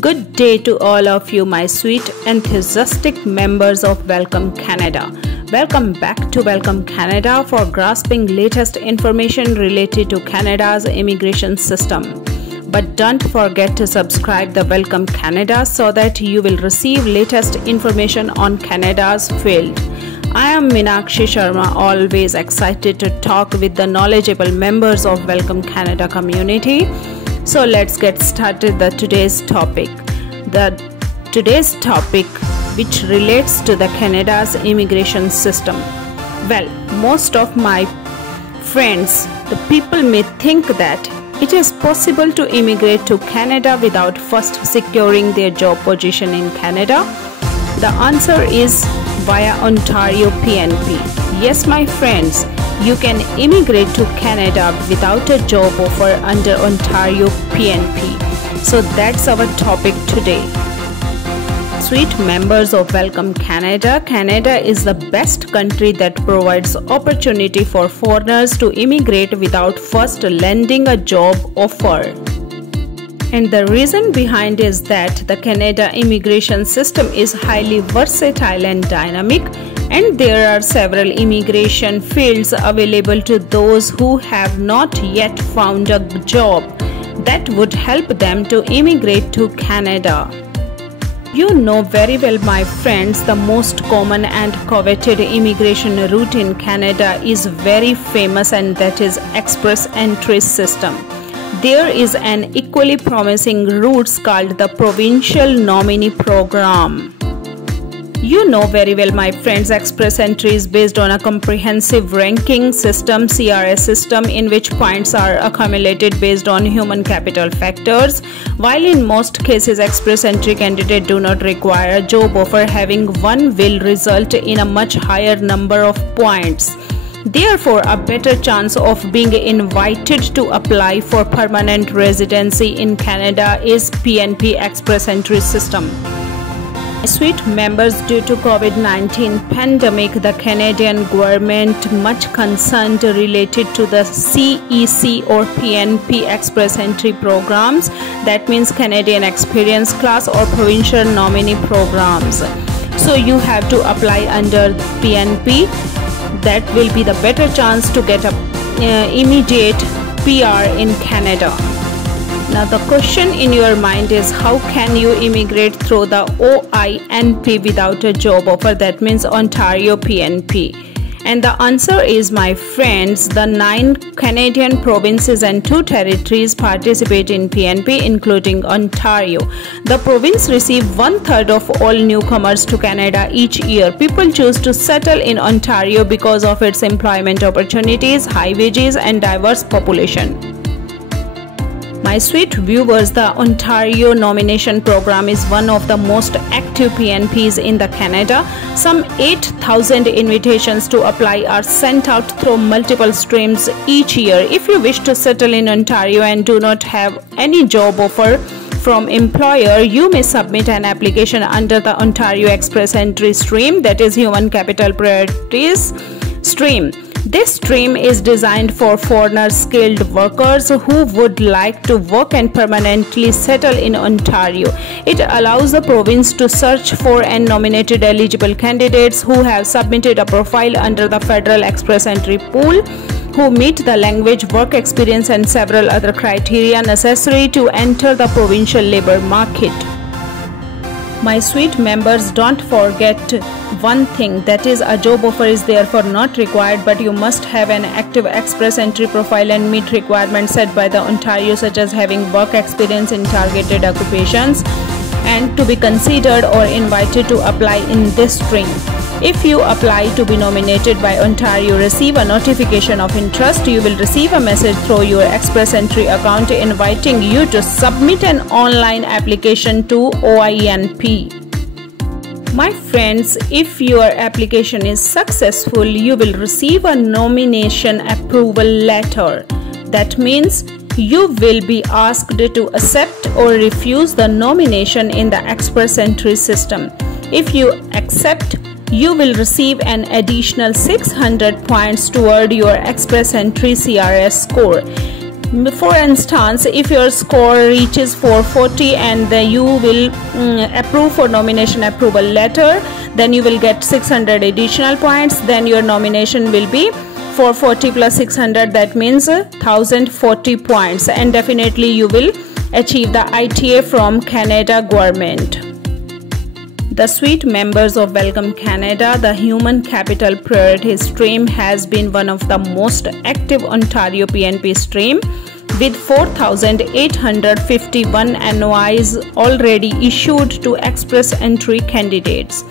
Good day to all of you, my sweet, enthusiastic members of Welcome Canada. Welcome back to Welcome Canada for grasping latest information related to Canada's immigration system. But don't forget to subscribe the Welcome Canada so that you will receive latest information on Canada's field. I am Meenakshi Sharma, always excited to talk with the knowledgeable members of Welcome Canada community. So let's get started with today's topic. Today's topic which relates to the Canada's immigration system. Well, most of my friends, the people may think that it is possible to immigrate to Canada without first securing their job position in Canada. The answer is via Ontario PNP. Yes, my friends, you can immigrate to Canada without a job offer under Ontario PNP. So that's our topic today. Sweet members of Welcome Canada, Canada is the best country that provides opportunity for foreigners to immigrate without first landing a job offer. And the reason behind is that the Canada immigration system is highly versatile and dynamic, and there are several immigration fields available to those who have not yet found a job that would help them to immigrate to Canada. You know very well, my friends, the most common and coveted immigration route in Canada is very famous, and that is Express Entry system. There is an equally promising route called the Provincial Nominee Program. You know very well, my friends, Express Entry is based on a comprehensive ranking system, CRS system, in which points are accumulated based on human capital factors. While in most cases, Express Entry candidates do not require a job offer, having one will result in a much higher number of points. Therefore, a better chance of being invited to apply for permanent residency in Canada is PNP Express Entry system. Sweet members, due to COVID-19 pandemic, the Canadian government much concerned related to the CEC or PNP Express Entry programs. That means Canadian Experience Class or Provincial Nominee Programs. So you have to apply under PNP. That will be the better chance to get a immediate PR in Canada. Now the question in your mind is, how can you immigrate through the OINP without a job offer? That means Ontario PNP. And the answer is, my friends, the 9 Canadian provinces and 2 territories participate in PNP, including Ontario. The province receives 1/3 of all newcomers to Canada each year. People choose to settle in Ontario because of its employment opportunities, high wages, and diverse population. My sweet viewers, the Ontario Nomination Program is one of the most active PNPs in the Canada. Some 8,000 invitations to apply are sent out through multiple streams each year. If you wish to settle in Ontario and do not have any job offer from employer, you may submit an application under the Ontario Express Entry stream, that is Human Capital Priorities stream. This stream is designed for foreigner skilled workers who would like to work and permanently settle in Ontario. It allows the province to search for and nominated eligible candidates who have submitted a profile under the Federal Express Entry pool, who meet the language, work experience, and several other criteria necessary to enter the provincial labor market. My sweet members, don't forget one thing, that is a job offer is therefore not required, but you must have an active Express Entry profile and meet requirements set by the Ontario, such as having work experience in targeted occupations and to be considered or invited to apply in this stream. If you apply to be nominated by Ontario, receive a notification of interest, you will receive a message through your Express Entry account inviting you to submit an online application to OINP. My friends, if your application is successful, you will receive a nomination approval letter. That means you will be asked to accept or refuse the nomination in the Express Entry system. If you accept, you will receive an additional 600 points toward your Express Entry CRS score. For instance, if your score reaches 440 and you will approve for nomination approval letter, then you will get 600 additional points. Then your nomination will be 440 plus 600, that means 1040 points, and definitely you will achieve the ITA from Canada government. The sweet members of Welcome Canada, the Human Capital Priority Stream has been one of the most active Ontario PNP stream, with 4,851 NOIs already issued to express entry candidates.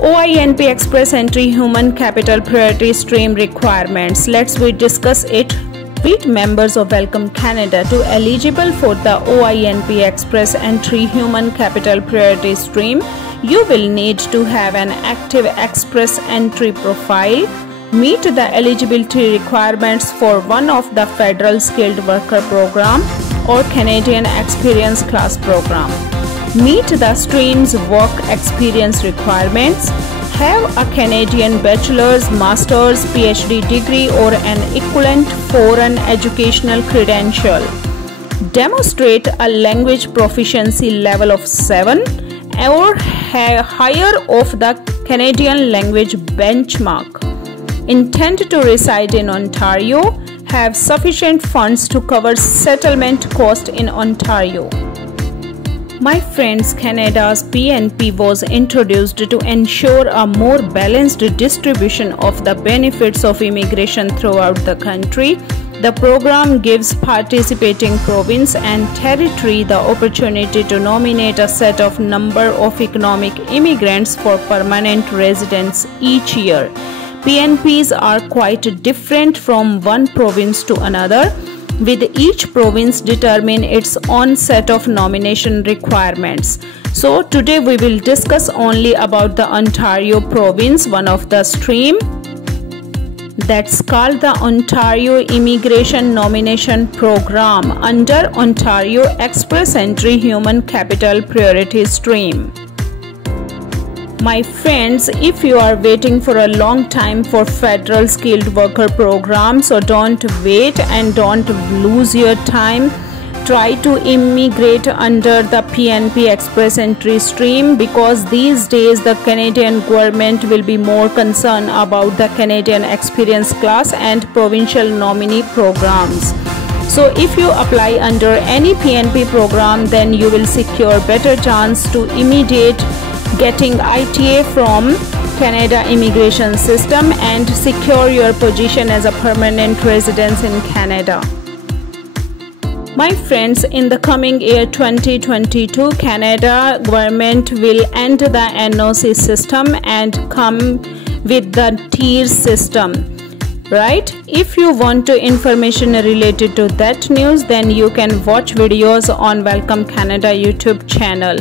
OINP Express Entry Human Capital Priority Stream requirements. Let's discuss it. Sweet members of Welcome Canada, to eligible for the OINP Express Entry Human Capital Priority Stream, you will need to have an active Express Entry profile, meet the eligibility requirements for one of the Federal Skilled Worker Program or Canadian Experience Class Program, meet the stream's work experience requirements, have a Canadian bachelor's, master's, PhD degree or an equivalent foreign educational credential, demonstrate a language proficiency level of 7 or higher of the Canadian language benchmark, intend to reside in Ontario, have sufficient funds to cover settlement cost in Ontario. My friends, Canada's PNP was introduced to ensure a more balanced distribution of the benefits of immigration throughout the country. The program gives participating province and territory the opportunity to nominate a set of number of economic immigrants for permanent residence each year. PNPs are quite different from one province to another, with each province determine its own set of nomination requirements. So today we will discuss only about the Ontario province, one of the stream that's called the Ontario Immigration Nomination Program under Ontario Express Entry Human Capital Priority Stream. My friends, if you are waiting for a long time for Federal Skilled Worker Program, so don't wait and don't lose your time. Try to immigrate under the PNP Express Entry Stream, because these days the Canadian government will be more concerned about the Canadian Experience Class and Provincial Nominee programs. So if you apply under any PNP program, then you will secure better chance to immediate getting ITA from Canada immigration system and secure your position as a permanent resident in Canada. My friends, in the coming year 2022, Canada government will end the NOC system and come with the tier system, right? If you want to information related to that news, then you can watch videos on Welcome Canada YouTube channel.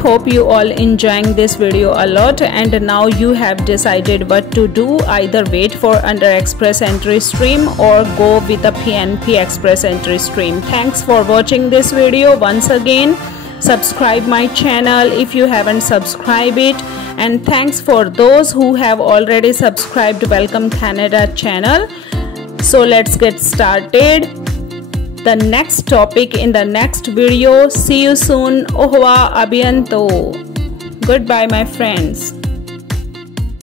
Hope you all enjoying this video a lot, and now you have decided what to do. Either wait for under Express Entry Stream or go with the PNP Express Entry Stream. Thanks for watching this video. Once again, subscribe my channel if you haven't subscribed it, and thanks for those who have already subscribed Welcome Canada channel. So let's get started. The next topic in the next video. See you soon. Ohwa abhiyanto. Goodbye my friends.